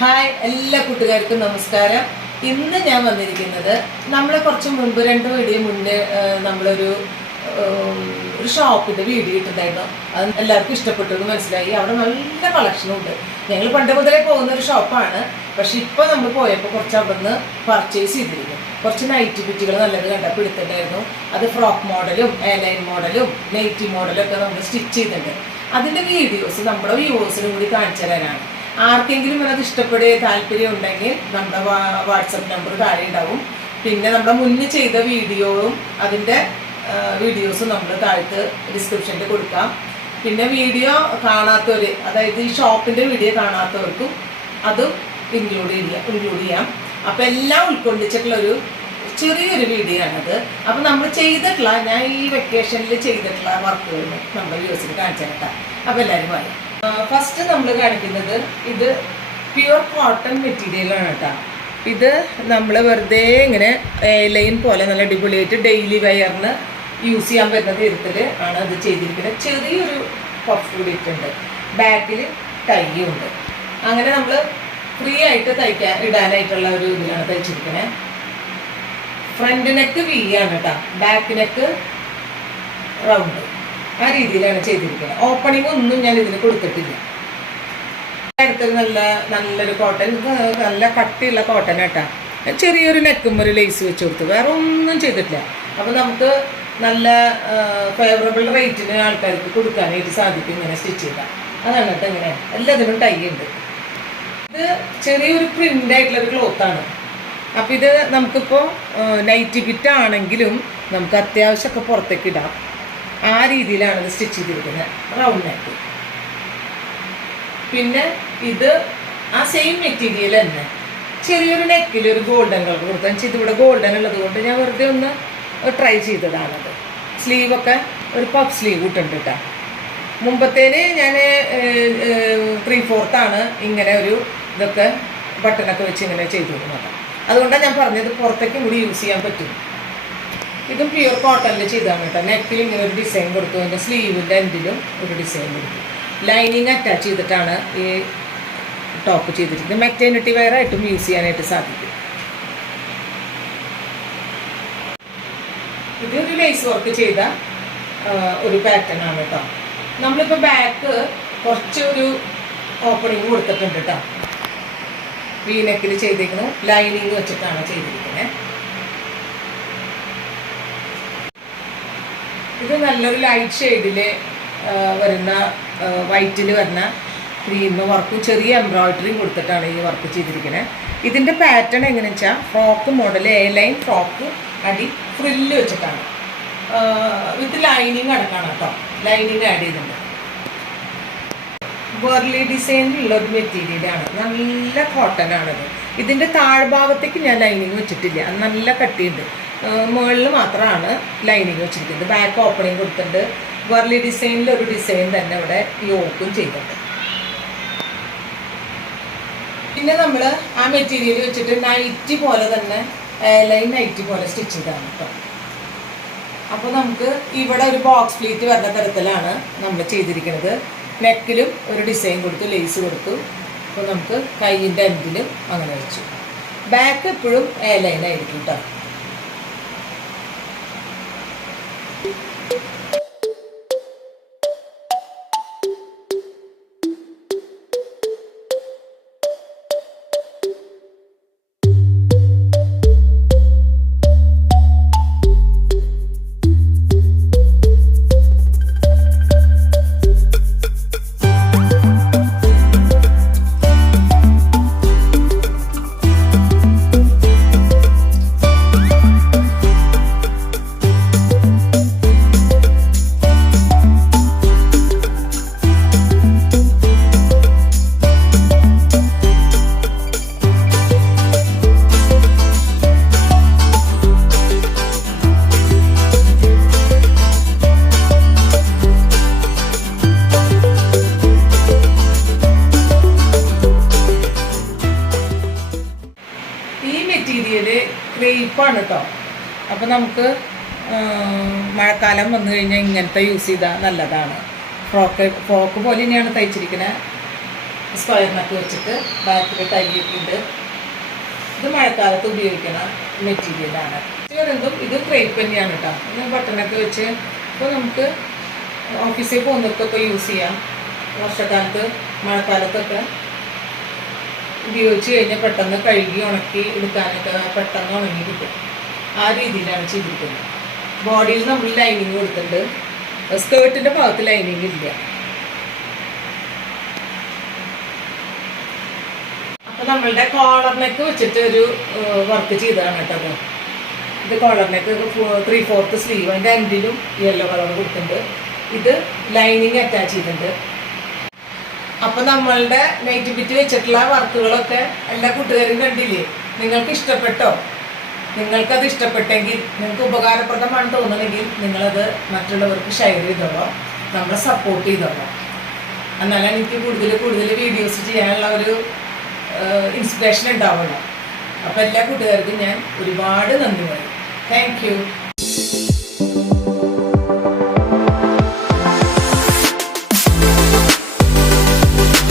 Hi എല്ലാ കൂട്ടുകാർക്കും നമസ്കാരം. ഇന്ന് ഞാൻ വന്നിരിക്കുന്നത് നമ്മൾ കുറച്ച് മുൻപ് രണ്ട് വീഡിയോ മുന്നേ നമ്മളൊരു ഒരു ഷോപ്പിന്റെ വീഡിയോ ഇട്ടിട്ടുണ്ടായിരുന്നു. അത് എല്ലാവർക്കും ഇഷ്ടപ്പെട്ടെന്ന് മനസ്സിലായി. അവിടെ നല്ല കളക്ഷനും ഉണ്ട്. ഞങ്ങൾ പണ്ട് മുതലേ പോകുന്ന ഒരു ഷോപ്പാണ്. പക്ഷെ ഇപ്പൊ നമ്മൾ പോയപ്പോൾ കുറച്ച് അവിടുന്ന് പർച്ചേസ് ചെയ്തിരുന്നു. കുറച്ച് നൈറ്റി ബിറ്റുകൾ നല്ലത് കണ്ടപ്പോൾ എടുത്തിട്ടുണ്ടായിരുന്നു. അത് ഫ്രോക്ക് മോഡലും എയർലൈൻ മോഡലും നൈറ്റി മോഡലും ഒക്കെ നമ്മൾ സ്റ്റിച്ച് ചെയ്തിട്ടുണ്ട്. അതിന്റെ വീഡിയോസ് നമ്മുടെ വ്യൂവേഴ്സിനും കൂടി കാണിച്ചു തരാനാണ്. ആർക്കെങ്കിലും അത് ഇഷ്ടപ്പെടുക താല്പര്യം ഉണ്ടെങ്കിൽ നമ്മുടെ വാട്സപ്പ് നമ്പർ താഴെ ഉണ്ടാവും. പിന്നെ നമ്മുടെ മുന്നേ ചെയ്ത വീഡിയോയും അതിന്റെ വീഡിയോസും നമ്മൾ താഴത്ത് ഡിസ്ക്രിപ്ഷനിൽ കൊടുക്കാം. പിന്നെ വീഡിയോ കാണാത്തവർ അതായത് ഈ ഷോപ്പിന്റെ വീഡിയോ കാണാത്തവർക്കും അതും ഇൻക്ലൂഡ് ചെയ്യാം ഇൻക്ലൂഡ് ചെയ്യാം. അപ്പം എല്ലാം ഉൾക്കൊള്ളിച്ചിട്ടുള്ള ഒരു ചെറിയൊരു വീഡിയോ ആണത്. അപ്പം നമ്മൾ ചെയ്തിട്ടുള്ള ഞാൻ ഈ വെക്കേഷനിൽ ചെയ്തിട്ടുള്ള വർക്കുകൾ നമ്മുടെ വ്യൂസിന് കാണിച്ചു തരട്ടാം. അപ്പം എല്ലാവരും പറയാം ഫസ്റ്റ് നമ്മൾ കാണിക്കുന്നത് ഇത് പ്യുവർ കോട്ടൺ മെറ്റീരിയലാണ് കേട്ടോ ഇത് നമ്മൾ വെറുതെ ഇങ്ങനെ ലൈൻ പോലെ നല്ല അടിപൊളിയായിട്ട് ഡെയിലി വെയറിന് യൂസ് ചെയ്യാൻ പറ്റുന്ന തരത്തിൽ ആണ് അത് ചെയ്തിരിക്കുന്നത്. ചെറിയൊരു പഫ് കൂടി ഇട്ടുണ്ട് ബാക്കിൽ ടൈയും ഉണ്ട്. അങ്ങനെ നമ്മൾ ഫ്രീ ആയിട്ട് തയ്ക്കാൻ ഇടാനായിട്ടുള്ള ഒരു ഇതിലാണ് തയ്ച്ചിരിക്കുന്നത് ഫ്രണ്ട് നെക്ക് വി ആണ് കേട്ടോ ബാക്ക് നെക്ക് റൗണ്ട് ആ രീതിയിലാണ് ചെയ്തിരിക്കുന്നത്. ഓപ്പണിംഗ് ഒന്നും ഞാൻ ഇതിന് കൊടുത്തിട്ടില്ല. അടുത്തൊരു നല്ല നല്ലൊരു കോട്ടൺ നല്ല കട്ടിയുള്ള കോട്ടൺ കേട്ടാ ചെറിയൊരു നെക്കും ഒരു ലേസ് വെച്ച് കൊടുത്തു. വേറെ ഒന്നും ചെയ്തിട്ടില്ല. അപ്പം നമുക്ക് നല്ല ഫേവറബിൾ റേറ്റിന് ആൾക്കാർക്ക് കൊടുക്കാനായിട്ട് സാധിക്കും ഇങ്ങനെ സ്റ്റിച്ച് ചെയ്താൽ. അതാണ് കേട്ടോ ഇങ്ങനെ. എല്ലാത്തിനും ടൈ ഉണ്ട്. ഇത് ചെറിയൊരു പ്രിന്റ് ആയിട്ടുള്ള ഒരു ക്ലോത്ത് ആണ്. അപ്പം ഇത് നമുക്കിപ്പോൾ നൈറ്റ് കിറ്റ് ആണെങ്കിലും നമുക്ക് അത്യാവശ്യമൊക്കെ പുറത്തേക്ക് ഇടാം. ആ രീതിയിലാണ് ഇത് സ്റ്റിച്ച് ചെയ്തിരിക്കുന്നത്. റൗണ്ട് നെക്ക് പിന്നെ ഇത് ആ സെയിം മെറ്റീരിയൽ തന്നെ. ചെറിയൊരു നെക്കിൽ ഒരു ഗോൾഡൻ കളർ കൊടുത്തു. വെച്ചാൽ ഇതിവിടെ ഗോൾഡൻ ഉള്ളത് കൊണ്ട് ഞാൻ വെറുതെ ഒന്ന് ട്രൈ ചെയ്തതാണത് സ്ലീവൊക്കെ ഒരു പഫ് സ്ലീവ് ഇട്ടുണ്ട് കേട്ടോ. മുമ്പത്തേന് ഞാൻ ത്രീ ഫോർത്താണ് ഇങ്ങനെ ഒരു ഇതൊക്കെ ബട്ടണൊക്കെ വെച്ച് ഇങ്ങനെ ചെയ്തു കൊടുക്കുന്നത് അതുകൊണ്ടാണ് ഞാൻ പറഞ്ഞത് പുറത്തേക്കും കൂടി യൂസ് ചെയ്യാൻ പറ്റും. ഇതും പ്യുർ കോട്ടണിൽ ചെയ്താണ് കേട്ടോ. നെക്കിൽ ഇങ്ങനെ ഒരു ഡിസൈൻ കൊടുത്തു. അതിന്റെ സ്ലീവിന്റെ എൻഡിലും ഒരു ഡിസൈൻ കൊടുത്തു. ലൈനിങ് അറ്റാച്ച് ചെയ്തിട്ടാണ് ഈ ടോപ്പ് ചെയ്തിരിക്കുന്നത്. മെറ്റേണിറ്റി വെയർ ആയിട്ടും യൂസ് ചെയ്യാനായിട്ട് സാധിക്കും. ഇതൊരു ലേസ് വർക്ക് ചെയ്ത ഒരു പാറ്റേൺ ആണ് കേട്ടോ. നമ്മളിപ്പോൾ ബാക്ക് കുറച്ചൊരു ഓപ്പണിങ് കൊടുത്തിട്ടുണ്ട് കേട്ടോ. വീനക്കിൽ ചെയ്തിരിക്കുന്നു ലൈനിങ് വെച്ചിട്ടാണ് ചെയ്തിരിക്കുന്നത് ഇത് നല്ലൊരു ലൈറ്റ് ഷെയ്ഡിൽ വരുന്ന വൈറ്റിൽ വരുന്ന ക്രീം വർക്ക് ചെറിയ എംബ്രോയിഡറിയും കൊടുത്തിട്ടാണ് ഈ വർക്ക് ചെയ്തിരിക്കുന്നത് ഇതിന്റെ പാറ്റേൺ എങ്ങനെയാണെന്ന് വെച്ചാൽ frock model A line frock അടി ഫ്രില്ല് വെച്ചിട്ടാണ്. വിത്ത് ലൈനിങ് അടക്കാണ് കേട്ടോ ലൈനിങ് ആഡ് ചെയ്തിട്ടുണ്ട്. വേർലി ഡിസൈനിലുള്ള ഒരു മെറ്റീരിയലാണ് നല്ല കോട്ടൺ ആണത്. ഇതിന്റെ താഴ്ഭാഗത്തേക്ക് ഞാൻ ലൈനിങ് വെച്ചിട്ടില്ല. നല്ല കട്ടിയുണ്ട്. മുകളിൽ മാത്രമാണ് ലൈനിങ് വെച്ചിരിക്കുന്നത്. ബാക്ക് ഓപ്പണിങ് കൊടുത്തിട്ടുണ്ട്. വെർലി ഡിസൈനിൽ ഒരു ഡിസൈൻ തന്നെ ഇവിടെ യോക്കും ചെയ്തിട്ടുണ്ട്. പിന്നെ നമ്മൾ ആ മെറ്റീരിയൽ വെച്ചിട്ട് നൈറ്റി പോലെ തന്നെ ലൈൻ നൈറ്റി പോലെ സ്റ്റിച്ച് ചെയ്താണ് കേട്ടോ അപ്പോൾ നമുക്ക് ഇവിടെ ഒരു ബോക്സ് പ്ലീറ്റ് വരുന്ന തരത്തിലാണ് നമ്മൾ ചെയ്തിരിക്കുന്നത്. നെക്കിലും ഒരു ഡിസൈൻ കൊടുത്തു ലേസ് കൊടുത്തു. അപ്പോൾ നമുക്ക് കൈയിന്റെ എൻഡിലും അങ്ങനെ വെച്ചു. ബാക്ക് എപ്പോഴും എ ലൈനായിരിക്കും കേട്ടോ Thank you. അപ്പോൾ നമുക്ക് മഴക്കാലം വന്നു കഴിഞ്ഞാൽ ഇങ്ങനത്തെ യൂസ് ചെയ്താൽ നല്ലതാണ്. ഫ്രോക്ക് ഫ്രോക്ക് പോലെ തന്നെയാണ് തയ്ച്ചിരിക്കുന്നത് സ്ക്വയറിനൊക്കെ വെച്ചിട്ട് ബാക്കിൽ തയ്യിട്ടുണ്ട് ഇത് മഴക്കാലത്ത് ഉപയോഗിക്കുന്ന മെറ്റീരിയലാണ് വരുമ്പം ഇത് ക്രേപ്പ് തന്നെയാണ് കേട്ടോ ഇത് ബട്ടണൊക്കെ വെച്ച് ഇപ്പോൾ നമുക്ക് ഓഫീസിൽ പോകുന്നവർക്കൊക്കെ യൂസ് ചെയ്യാം. വർഷക്കാലത്ത് മഴക്കാലത്തൊക്കെ ഉപയോഗിച്ച് കഴിഞ്ഞാൽ പെട്ടെന്ന് കഴുകി ഉണക്കി എടുക്കാനൊക്കെ പെട്ടെന്ന് ഉണങ്ങി കിട്ടും ആ രീതിയിലാണ് ചെയ്തിരിക്കുന്നത്. ബോഡിയിൽ നമ്മൾ ലൈനിങ് കൊടുത്തിട്ടുണ്ട്. സ്കേർട്ടിന്റെ ഭാഗത്ത് ലൈനിങ് ഇല്ല. അപ്പൊ നമ്മളുടെ കോളറിനൊക്കെ നെക്ക് വെച്ചിട്ട് ഒരു വർക്ക് ചെയ്തതാണ് കേട്ടോ ഇത് കോളറിനൊക്കെ നെക്ക് ത്രീ ഫോർത്ത് സ്ലീവ് അതിന്റെ എൻഡിലും യെല്ലോ കളർ കൊടുത്തിട്ടുണ്ട്. ഇത് ലൈനിങ് അറ്റാച്ച് ചെയ്തിട്ടുണ്ട്. അപ്പൊ നമ്മളുടെ നൈറ്റ് ബിറ്റ് വെച്ചിട്ടുള്ള വർക്കുകളൊക്കെ എല്ലാ കൂട്ടുകാരും കണ്ടില്ലേ? നിങ്ങൾക്ക് ഇഷ്ടപ്പെട്ടോ? നിങ്ങൾക്കത് ഇഷ്ടപ്പെട്ടെങ്കിൽ നിങ്ങൾക്ക് ഉപകാരപ്രദമാണ് തോന്നണമെങ്കിൽ നിങ്ങളത് മറ്റുള്ളവർക്ക് ഷെയർ ചെയ്തോളോ. നമ്മളെ സപ്പോർട്ട് ചെയ്തോളോ. എന്നാലും എനിക്ക് കൂടുതൽ കൂടുതൽ വീഡിയോസ് ചെയ്യാനുള്ള ഒരു ഇൻസ്പിറേഷൻ ഉണ്ടാവുള്ളൂ. അപ്പോൾ എല്ലാ കൂട്ടുകാർക്കും ഞാൻ ഒരുപാട് നന്ദി പറയും. താങ്ക്